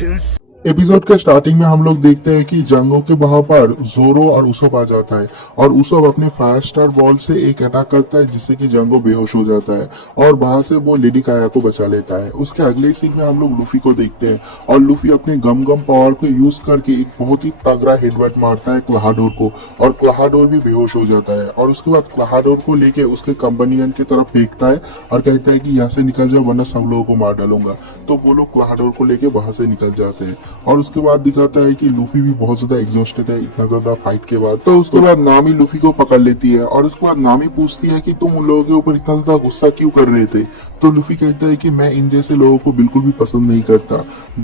Episode के starting में हम लोग देखते हैं कि जंगों के वहां पर जोरो और उसब आ जाता है और उसब अपने फायर स्टार बॉल से एक अटैक करता है जिससे कि जंगो बेहोश हो जाता है और वहां से वो लेडी काया को बचा लेता है। उसके अगले सीन में हम लोग लूफी को देखते हैं और लूफी अपने गम गम पावर को यूज करके एक बहुत ही तगड़ा हेडबट मारता है क्लाहाडोर को और क्लाहाडोर भी बेहोश हो जाता है और उसके बाद क्लाहाडोर को लेके उसके कंपनियन की तरफ फेंकता है और कहता है कि यहाँ से निकल जाओ वरना सब लोगों को मार डालूंगा। तो वो लोग क्लाहाडोर को लेके वहां से निकल जाते हैं और उसके बाद दिखाता है कि लूफी भी बहुत ज्यादा एग्जॉस्टेड है इतना ज्यादा फाइट के बाद। तो उसके बाद नामी लूफी को पकड़ लेती है और उसके बाद नामी पूछती है कि तुम उन लोगों के ऊपर इतना ज्यादा गुस्सा क्यों कर रहे थे। तो लूफी कहता है कि मैं इन जैसे लोगों को बिल्कुल भी पसंद नहीं करता,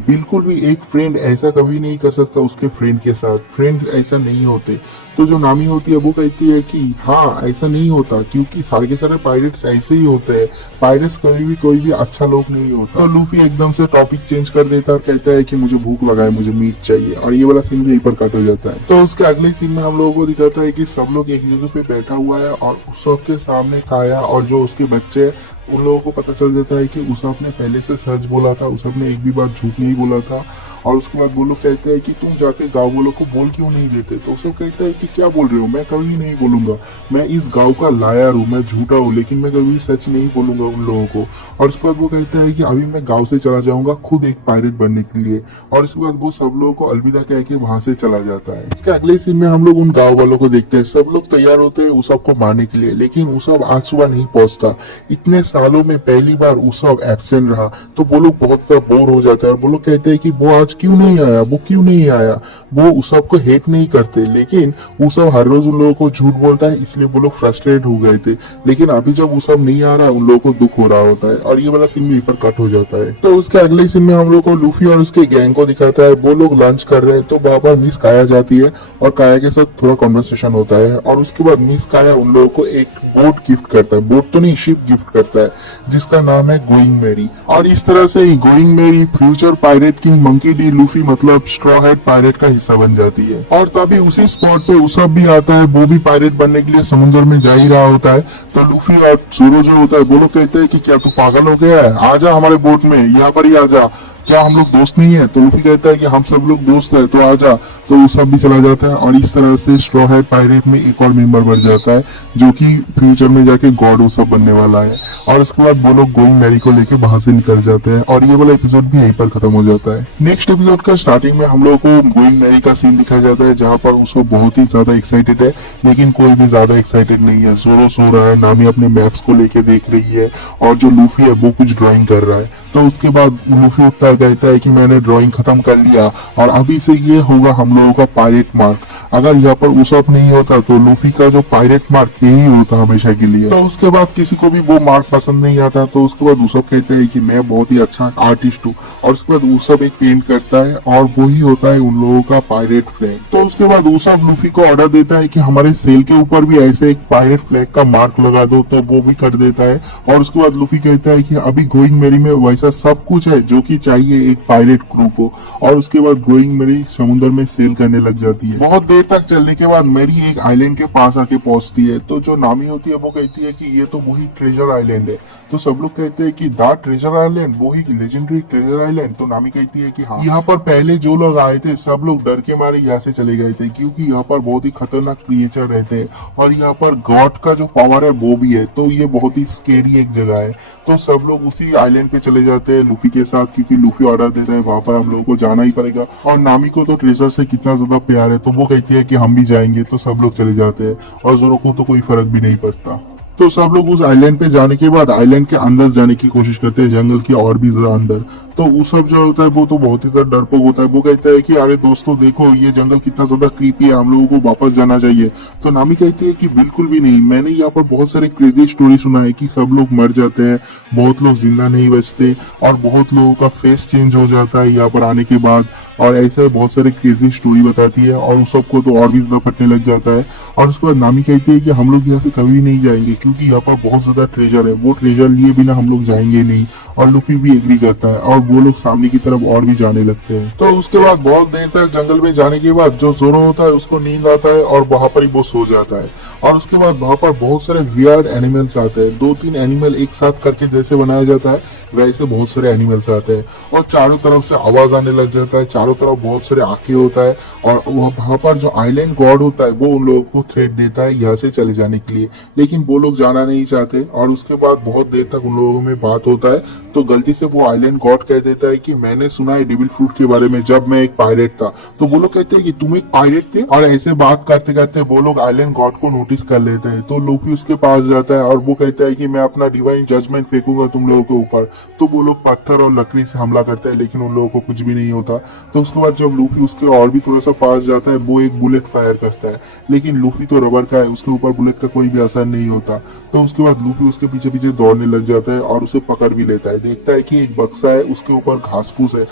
बिल्कुल भी एक फ्रेंड ऐसा कभी नहीं कर सकता उसके फ्रेंड के साथ, फ्रेंड ऐसा नहीं होते। तो जो नामी होती है वो कहती है कि हाँ ऐसा नहीं होता क्योंकि सारे के सारे पायरेट्स ऐसे ही होते हैं, पायरेट्स कभी भी कोई भी अच्छा लोग नहीं होता। तो लूफी एकदम से टॉपिक चेंज कर देता है और कहता है कि मुझे भूख लगा है, मुझे मीट चाहिए और ये वाला सीन भी यहीं पर कट हो जाता है। तो उसके अगले सीन में हम लोगों को दिखाता है कि सब लोग एक जगह पे बैठा हुआ है और उसब के सामने काया और जो उसके बच्चे उन लोगों को पता चल जाता है कि उसब ने पहले से सच बोला था, उसब ने एक भी बात झूठ नहीं बोला था। और उसके बाद वो लोग कहते हैं कि तुम जाके गाँव वालों को बोल क्यों नहीं देते। तो उसब कहता है कि क्या बोल रहे हो, मैं कभी नहीं बोलूंगा, मैं इस गाँव का लायर हूँ, मैं झूठा हूँ, लेकिन मैं कभी सच नहीं बोलूंगा उन लोगों को। और उसके बाद वो कहता है कि अभी मैं गाँव से चला जाऊंगा खुद एक पायरेट बनने के लिए और इसके बाद वो सब लोगों को अलविदा कह के वहां से चला जाता है। इसके अगले सीन में हम लोग उन गाँव वालों को देखते हैं, सब लोग तैयार होते हैं उसब को मारने के लिए, लेकिन उसब आज सुबह नहीं पहुंचता। इतने सालों में पहली बार उसब एब्सेंट रहा तो वो लोग बहुत बोर हो जाते हैं और वो लोग कहते हैं कि वो आज क्यों नहीं आया, वो क्यों नहीं आया। वो उसब को हेट नहीं करते लेकिन उसब हर रोज उन लोगों को झूठ बोलता है, इसलिए वो लोग फ्रस्ट्रेट हो गए थे। लेकिन अभी जब उसब नहीं आ रहा उन लोगों को दुख हो रहा होता है और ये वाला सीन भी पर कट हो जाता है। तो उसके अगले सीन में हम लोग को लूफी और उसके गैंग को दिखाता है, वो लोग लंच कर रहे हैं तो वहां पर मिस काया जाती है और काया के साथ थोड़ा कॉन्वर्सेशन होता है और उसके बाद मिस काया उन लोगों को एक बोट गिफ्ट करता है, बोट तो नहीं शिप गिफ्ट करता है जिसका नाम है गोइंग मैरी। और इस तरह से ही going merry future pirate king monkey D Luffy मतलब स्ट्रॉ हेड पायरेट का हिस्सा बन जाती है। और तभी उसी स्पॉट पे उसब भी आता है, वो भी पायरेट बनने के लिए समुद्र में जा ही रहा होता है। तो लूफी और जोरो जो होता है वो लोग कहते हैं कि क्या तू पागल हो गया है, आजा हमारे बोट में, यहाँ पर ही आजा, क्या हम लोग दोस्त नहीं है। तो लूफी कहता है कि हम सब लोग दोस्त है तो आजा। तो वो सब भी चला जाता है और इस तरह से स्ट्रॉ हेड पायरेट में एक और मेंबर बढ़ जाता है जो कि फ्यूचर में जाके गॉड वो सब बनने वाला है। और उसके बाद वो लोग गोइंग मैरी को लेके वहां से निकल जाते हैं और ये वाला एपिसोड भी यहीं पर खत्म हो जाता है। नेक्स्ट एपिसोड का स्टार्टिंग में हम लोग को गोइंग मैरी का सीन दिखाया जाता है जहाँ पर उसको बहुत ही ज्यादा एक्साइटेड है लेकिन कोई भी ज्यादा एक्साइटेड नहीं है। जोरो सो रहा है, नामी अपने मैप्स को लेके देख रही है और जो लूफी है वो कुछ ड्राइंग कर रहा है। तो उसके बाद लूफी उठता है, कहता है कि मैंने ड्राइंग खत्म कर लिया और अभी से ये होगा हम लोगों का पायरेट मार्क। अगर यहाँ पर उसब नहीं होता तो लूफी का जो पायरेट मार्क यही होता हमेशा के लिए। तो उसके बाद किसी को भी वो मार्क पसंद नहीं आता तो उसके बाद उसब कहते हैं कि मैं बहुत ही अच्छा आर्टिस्ट हूँ और उसके बाद उसब एक पेंट करता है और वही होता है उन लोगों का पायरेट फ्लैग। तो उसके बाद उसब लूफी को ऑर्डर देता है कि हमारे सेल के ऊपर भी ऐसे एक पायरेट फ्लैग का मार्क लगा दो, तो वो भी कर देता है। और उसके बाद लूफी कहता है कि अभी गोइंग मैरी में वैसा सब कुछ है जो कि चाहिए एक पायरेट क्रू को। और उसके बाद गोइंग मैरी समुद्र में सेल करने लग जाती है। बहुत देर तक चलने के बाद मैरी एक आइलैंड के पास आके पहुंचती है। तो जो नामी होती है वो कहती है कि ये तो वही ट्रेजर आइलैंड है। तो सब लोग कहते हैं कि द ट्रेजर आइलैंड, वही लेजेंडरी ट्रेजर आइलैंड। तो नामी कहती है कि हाँ, यहाँ पर पहले जो लोग आए थे सब लोग डर के मारे यहाँ से चले गए थे क्योंकि यहाँ पर बहुत ही खतरनाक क्रिएचर रहते हैं और यहाँ पर गॉड का जो पावर है वो भी है, तो ये बहुत ही स्केरी एक जगह है। तो सब लोग उसी आइलैंड पे चले जाते हैं लूफी के साथ क्योंकि लूफी ऑर्डर देता है वहां पर हम लोगों को जाना ही पड़ेगा। और नामी को तो ट्रेजर से कितना ज्यादा प्यार है तो वो कहती है कि हम भी जाएंगे। तो सब लोग चले जाते हैं और जोरो को तो कोई फर्क भी नहीं पड़ता। तो सब लोग उस आइलैंड पे जाने के बाद आइलैंड के अंदर जाने की कोशिश करते हैं, जंगल के और भी ज्यादा अंदर। तो उस सब जो होता है वो तो बहुत ही ज्यादा डरपोक होता है। वो कहता है कि अरे दोस्तों देखो ये जंगल कितना ज्यादा क्रीपी है, हम लोगों को वापस जाना चाहिए। तो नामी कहती है कि बिल्कुल भी नहीं, मैंने यहाँ पर बहुत सारे क्रेजी स्टोरी सुना है कि सब लोग मर जाते हैं, बहुत लोग जिंदा नहीं बचते और बहुत लोगों का फेस चेंज हो जाता है यहाँ पर आने के बाद। और ऐसे बहुत सारे क्रेजी स्टोरी बताती है और उस सबको तो और भी ज्यादा फटने लग जाता है। और उसके बाद नामी कहती है कि हम लोग यहाँ से कभी नहीं जाएंगे क्योंकि यहाँ पर बहुत ज्यादा ट्रेजर है, वो ट्रेजर लिए बिना हम लोग जाएंगे नहीं। और लूफी भी एग्री करता है और वो लोग सामने की तरफ और भी जाने लगते हैं। तो उसके बाद बहुत देर तक जंगल में जाने के बाद जो जोरो होता है उसको नींद आता है और वहां पर ही वो सो जाता है। और उसके बाद वहां पर बहुत सारे वियर्ड एनिमल्स आते हैं, 2-3 एनिमल एक साथ करके जैसे बनाया जाता है वैसे बहुत सारे एनिमल्स आते हैं और चारों तरफ से आवाज आने लग जाता है, चारों तरफ बहुत सारे आंखें होता है। और वहां पर जो आइलैंड गॉड होता है वो उन लोगों को थ्रेट देता है यहाँ से चले जाने के लिए, लेकिन वो लोग जाना नहीं चाहते। और उसके बाद बहुत देर तक उन लोगों में बात होता है, तो गलती से वो आइलैंड गॉड कह देता है कि मैंने सुना है डेविल फ्रूट के बारे में जब मैं एक पायरेट था। तो वो लोग कहते हैं कि तुम एक पायरेट थे, और ऐसे बात करते करते वो लोग आइलैंड गॉड को नोटिस कर लेते हैं। तो लूफी उसके पास जाता है और वो कहता है कि मैं अपना डिवाइन जजमेंट फेंकूंगा तुम लोगों के ऊपर। तो वो लोग पत्थर और लकड़ी से हमला करते हैं, लेकिन उन लोगों को कुछ भी नहीं होता। तो उसके बाद जब लूफी उसके और भी थोड़ा सा पास जाता है वो एक बुलेट फायर करता है, लेकिन लूफी तो रबर का है, उसके ऊपर बुलेट का कोई भी असर नहीं होता। तो उसके बाद लूफी उसके पीछे पीछे दौड़ने लग जाता है और उसे पकड़ भी लेता है। देखता है कि एक बक्सा है, उसके ऊपर घास फूस है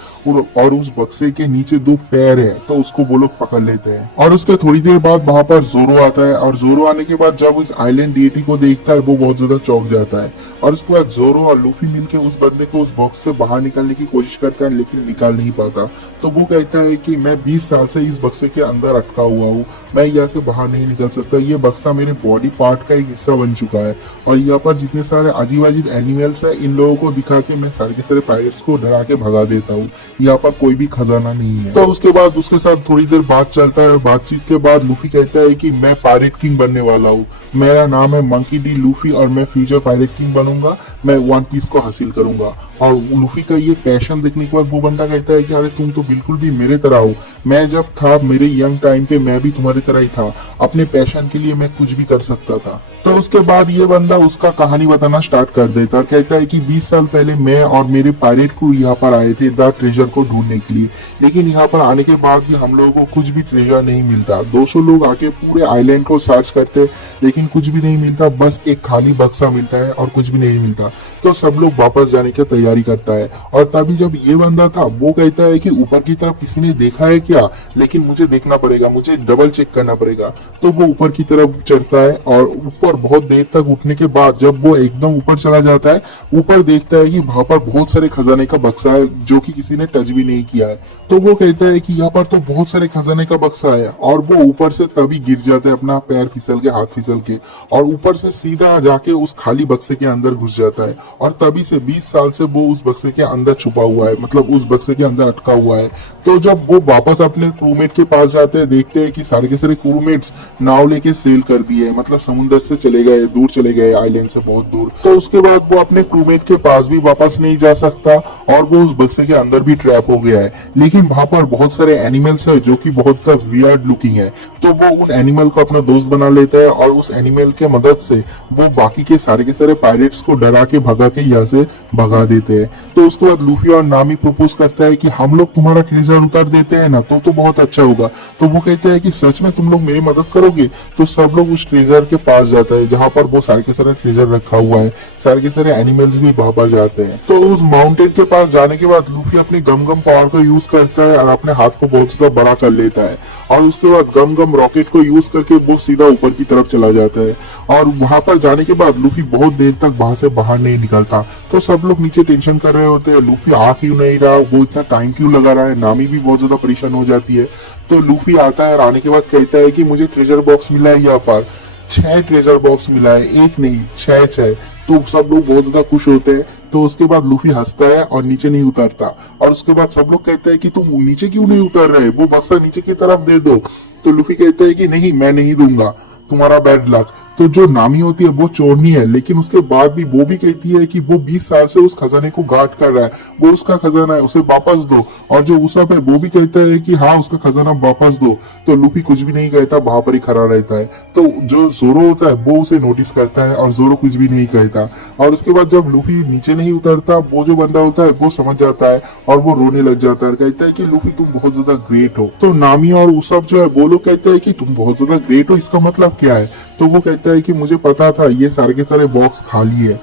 और उस बक्से के नीचे 2 पैर है, तो उसको वो लोग पकड़ लेते हैं। और उसके थोड़ी देर बाद वहां पर जोरो आता है, और जोरो आने के बाद जब उस आइलैंड डीटी को देखता है वो बहुत ज्यादा चौंक जाता है। और उसके बाद जोरो और लूफी मिलकर उस बंदे को उस बॉक्स से बाहर निकालने की कोशिश करता है, लेकिन निकाल नहीं पाता। तो वो कहता है कि मैं 20 साल से इस बक्से के अंदर अटका हुआ हूँ, मैं यहाँ से बाहर नहीं निकल सकता, ये बक्सा मेरे बॉडी पार्ट का एक हिस्सा बन चुका है। और यहाँ पर जितने सारे अजीब अजीब एनिमल्स है इन लोगों को दिखा के मैं सारे के सारे पायरेट्स को डरा के भगा देता हूँ, यहाँ पर कोई भी खजाना नहीं है। तो उसके बाद उसके साथ थोड़ी देर बात चलता है। बातचीत के बाद लूफी कहता है कि मैं पायरेट किंग बनने वाला हूँ, मेरा नाम है मंकी डी लूफी और मैं फ्यूचर पायरेट किंग बनूंगा, मैं वन पीस को हासिल करूंगा। और लूफी का ये पैशन देखने के बाद वो बंदा कहता है कि अरे तुम तो बिल्कुल भी मेरे तरह हो, मैं जब था मेरे यंग टाइम पे मैं भी तुम्हारी तरह ही था, अपने पैशन के लिए मैं कुछ भी कर सकता था। तो उसके बाद ये बंदा उसका कहानी बताना स्टार्ट कर देता है, कहता है कि 20 साल पहले मैं और मेरे पायरेट क्रू यहाँ पर आए थे द ट्रेजर को ढूंढने के लिए, लेकिन यहाँ पर आने के बाद भी हम लोगों को कुछ भी ट्रेजर नहीं मिलता। 200 लोग आके पूरे आइलैंड को सर्च करते लेकिन कुछ भी नहीं मिलता, बस एक खाली बक्सा मिलता है और कुछ भी नहीं मिलता। तो सब लोग वापस जाने की तैयारी करता है। और तभी जब ये बंदा था वो कहता है कि ऊपर की तरफ किसी ने देखा है क्या, लेकिन मुझे देखना पड़ेगा, मुझे डबल चेक करना पड़ेगा। तो वो ऊपर की तरफ चढ़ता है और ऊपर बहुत देर तक उठने के बाद जब वो एकदम ऊपर चला जाता है, ऊपर देखता है कि वहां पर बहुत सारे खजाने का बक्सा है जो कि किसी ने टच भी नहीं किया है। तो वो कहता है कि यहाँ पर तो बहुत सारे खजाने का बक्सा है, और वो ऊपर से तभी गिर जाता है, अपना पैर फिसल के, हाथ फिसल के, और ऊपर से सीधा जाके उस खाली बक्से के अंदर घुस जाता है। और तभी से 20 साल से वो उस बक्से के अंदर छुपा हुआ है, मतलब उस बक्से के अंदर अटका हुआ है। तो जब वो वापस अपने क्रूमेट के पास जाते हैं, देखते हैं कि सारे के सारे क्रूमेट्स नाव लेके सेल कर दिए, मतलब समुद्र से चले गए, दूर चले गए, आइलैंड से बहुत दूर। तो उसके बाद वो अपने क्रूमेट के पास भी वापस नहीं जा सकता और वो उस बक्से के अंदर भी ट्रैप हो गया है। लेकिन वहां पर बहुत सारे एनिमल्स है जो कि बहुत वियर्ड लुकिंग है, तो वो उन एनिमल को अपना दोस्त बना लेता है और उस एनिमल के मदद से वो बाकी के सारे पायरेट्स को डरा के भगा के यहाँ से भगा देते हैं। तो उसके बाद लूफी और नामी प्रपोज करता है कि हम लोग तुम्हारा ट्रेजर उतार देते हैं ना, तो बहुत अच्छा होगा। तो वो कहते हैं कि सच में तुम लोग मेरी मदद करोगे। तो सब लोग उस ट्रेजर के पास जाता है जहाँ पर वो सारे के सारे ट्रेजर रखा हुआ है, सारे के सारे एनिमल्स भी वहां पर जाते हैं। तो उस माउंटेन के पास जाने के बाद लूफी अपनी गम गम पावर का यूज करता है और अपने हाथ को बहुत ज्यादा बड़ा कर लेता है, और उसके बाद गम गम रॉकेट को यूज करके वो सीधा ऊपर की तरफ चला जाता है। और वहां पर जाने के बाद लूफी बहुत देर तक वहां से बाहर नहीं निकलता। तो सब लोग नीचे टेंशन कर रहे होते हैं, लूफी आ क्यों नहीं रहा, वो इतना टाइम क्यों लगा रहा है। नामी भी बहुत ज्यादा परेशान हो जाती है। तो लूफी आता है और आने के बाद कहता है कि मुझे ट्रेजर बॉक्स मिला है, यहाँ पर 6 ट्रेजर बॉक्स मिला है, एक नहीं 6। तो सब लोग बहुत ज्यादा खुश होते हैं। तो उसके बाद लूफी हंसता है और नीचे नहीं उतरता, और उसके बाद सब लोग कहते हैं कि तुम नीचे क्यों नहीं उतर रहे, वो बक्सा नीचे की तरफ दे दो। तो लूफी कहता है कि नहीं, मैं नहीं दूंगा, तुम्हारा बैड लक। तो जो नामी होती है वो चोरनी है, लेकिन उसके बाद भी वो भी कहती है कि वो 20 साल से उस खजाने को गार्ड कर रहा है, वो उसका खजाना है, उसे वापस दो। और जो उसप है वो भी कहता है कि हाँ उसका खजाना वापस दो। तो लूफी कुछ भी नहीं कहता, वहां पर ही खड़ा रहता है। तो जो जोरो होता है वो उसे नोटिस करता है और जोरो कुछ भी नहीं कहता। और उसके बाद जब लूफी नीचे नहीं उतरता, वो जो बंदा होता है वो समझ जाता है और वो रोने लग जाता है, कहता है कि लूफी तुम बहुत ज्यादा ग्रेट हो। तो नामी और उसप जो है वो लोग कहते हैं कि तुम बहुत ज्यादा ग्रेट हो, इसका मतलब क्या है? तो वो कहता है कि मुझे पता था ये सारे के सारे बॉक्स खाली है।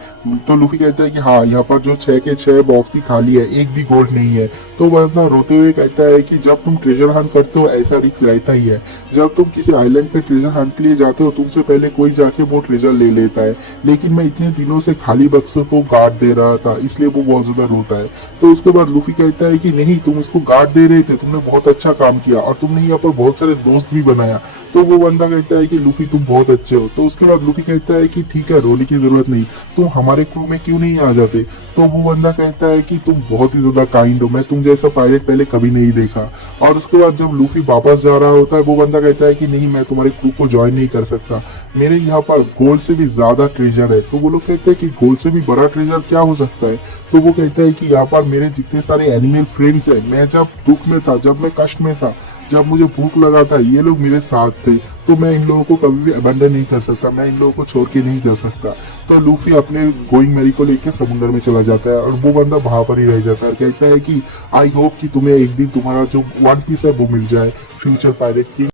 तो लूफी कहता है कि हाँ, यहाँ पर जो 6 के 6 बॉक्स ही खाली है, एक भी गोल्ड नहीं है। तो बंदा रोते हुए कहता है कि जब तुम ट्रेजर हंट करते हो ऐसा रिस्क रहता ही है। जब तुम किसी आइलैंड पे ट्रेजर हंट के लिए जाते हो तुमसे पहले कोई जाके वो ट्रेजर ले लेता है, लेकिन मैं इतने दिनों से खाली बक्सों को गार्ड दे रहा था, इसलिए वो बहुत ज्यादा रोता है। तो उसके बाद लूफी कहता है कि नहीं, तुम इसको गार्ड दे रहे थे, तुमने बहुत अच्छा काम किया और तुमने यहाँ पर बहुत सारे दोस्त भी बनाया। तो वो बंदा कहता है कि लूफी तुम बहुत अच्छे हो। तो उसके बाद लूफी कहता है कि ठीक है, रोने की जरूरत नहीं, तुम हमारे क्रू में क्यों नहीं आ जाते? तो वो बंदा कहता है कि तुम बहुत ही ज्यादा काइंड हो, मैं तुम जैसा पायलट पहले कभी नहीं देखा। और उसके बाद जब लूफी वापस जा रहा होता है वो बंदा कहता है कि नहीं, मैं तुम्हारे क्रू को ज्वाइन नहीं कर सकता, मेरे यहाँ पर गोल्ड से भी ज्यादा ट्रेजर है। तो वो लोग कहते हैं कि गोल्ड से भी बड़ा ट्रेजर क्या हो सकता है? तो वो कहता है कि यहाँ पर मेरे जितने सारे एनिमल फ्रेंड्स हैं, मैं जब दुख में था, जब मैं कष्ट में था, जब मुझे भूख लगा था, ये लोग मेरे साथ थे। तो मैं इन लोगों को कभी भी अबंडन नहीं कर सकता, मैं इन लोगों को छोड़ के नहीं जा सकता। तो लूफी अपने गोइंग मैरी को लेकर समुद्र में चला जाता है और वो बंदा वहां पर ही रह जाता है और कहता है कि आई होप कि तुम्हें एक दिन तुम्हारा जो वन पीस है वो मिल जाए, फ्यूचर पायरेट की।